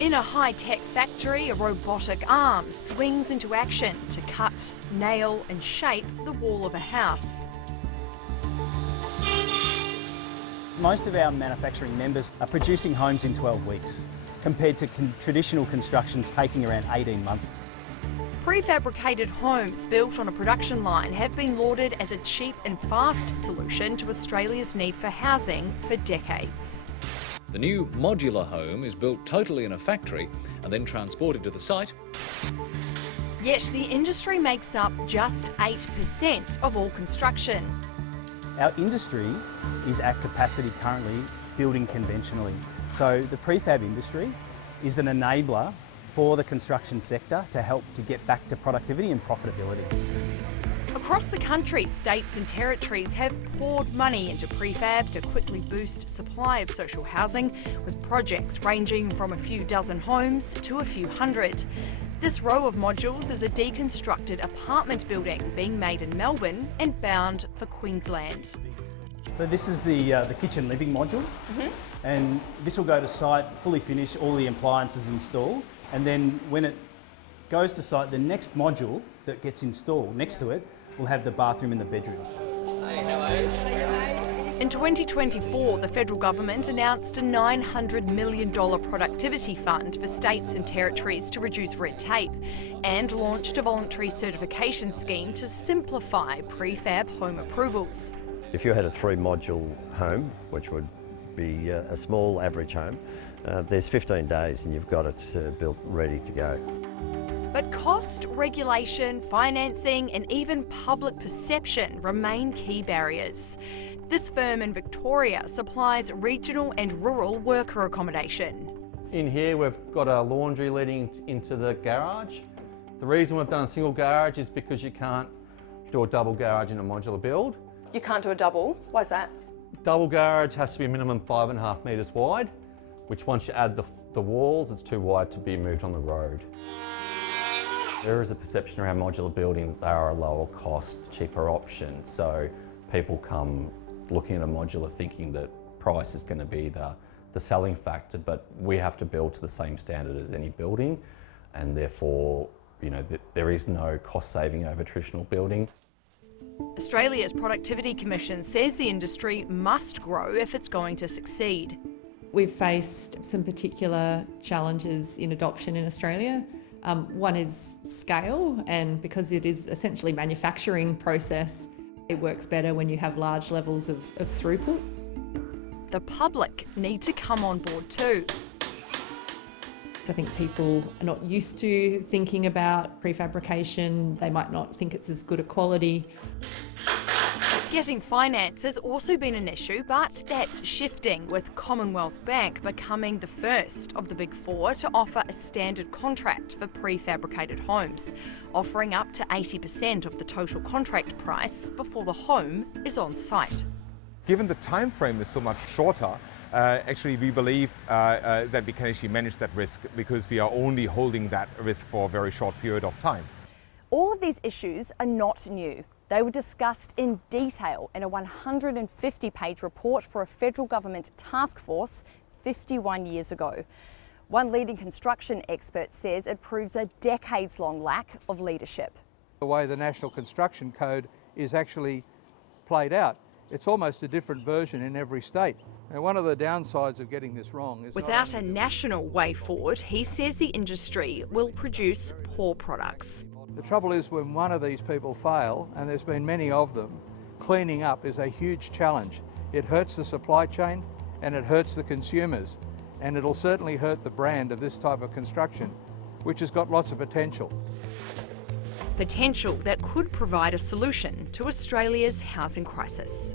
In a high-tech factory, a robotic arm swings into action to cut, nail and shape the wall of a house. Most of our manufacturing members are producing homes in 12 weeks, compared to traditional constructions taking around 18 months. Prefabricated homes built on a production line have been lauded as a cheap and fast solution to Australia's need for housing for decades. The new modular home is built totally in a factory and then transported to the site. Yet the industry makes up just 8% of all construction. Our industry is at capacity currently building conventionally. So the prefab industry is an enabler for the construction sector to help to get back to productivity and profitability. Across the country, states and territories have poured money into prefab to quickly boost supply of social housing, with projects ranging from a few dozen homes to a few hundred. This row of modules is a deconstructed apartment building being made in Melbourne and bound for Queensland. So this is the kitchen living module, and this will go to site, fully finished, all the appliances installed, and then when it goes to site, the next module that gets installed next to it will have the bathroom and the bedrooms. In 2024, the federal government announced a $900 million productivity fund for states and territories to reduce red tape and launched a voluntary certification scheme to simplify prefab home approvals. If you had a 3-module home, which would be a small average home, there's 15 days and you've got it built ready to go. But cost, regulation, financing and even public perception remain key barriers. This firm in Victoria supplies regional and rural worker accommodation. In here we've got a laundry leading into the garage. The reason we've done a single garage is because you can't do a double garage in a modular build. You can't do a double? Why's that? Double garage has to be a minimum 5.5 metres wide, which once you add the walls, it's too wide to be moved on the road. There is a perception around modular building that they are a lower cost, cheaper option. So people come looking at a modular thinking that price is going to be the selling factor, but we have to build to the same standard as any building, and therefore, there is no cost saving over traditional building. Australia's Productivity Commission says the industry must grow if it's going to succeed. We've faced some particular challenges in adoption in Australia. One is scale, and because it is essentially a manufacturing process, it works better when you have large levels of throughput. The public need to come on board too. I think people are not used to thinking about prefabrication. They might not think it's as good a quality. Getting finance has also been an issue, but that's shifting, with Commonwealth Bank becoming the first of the Big Four to offer a standard contract for prefabricated homes, offering up to 80% of the total contract price before the home is on site. Given the time frame is so much shorter, actually we believe that we can actually manage that risk because we are only holding that risk for a very short period of time. All of these issues are not new. They were discussed in detail in a 150-page report for a federal government task force 51 years ago. One leading construction expert says it proves a decades-long lack of leadership. The way the National Construction Code is actually played out, it's almost a different version in every state. Now, one of the downsides of getting this wrong is... Without a national way forward, he says the industry will produce poor products. The trouble is when one of these people fail, and there's been many of them, cleaning up is a huge challenge. It hurts the supply chain and it hurts the consumers, and it'll certainly hurt the brand of this type of construction, which has got lots of potential. Potential that could provide a solution to Australia's housing crisis.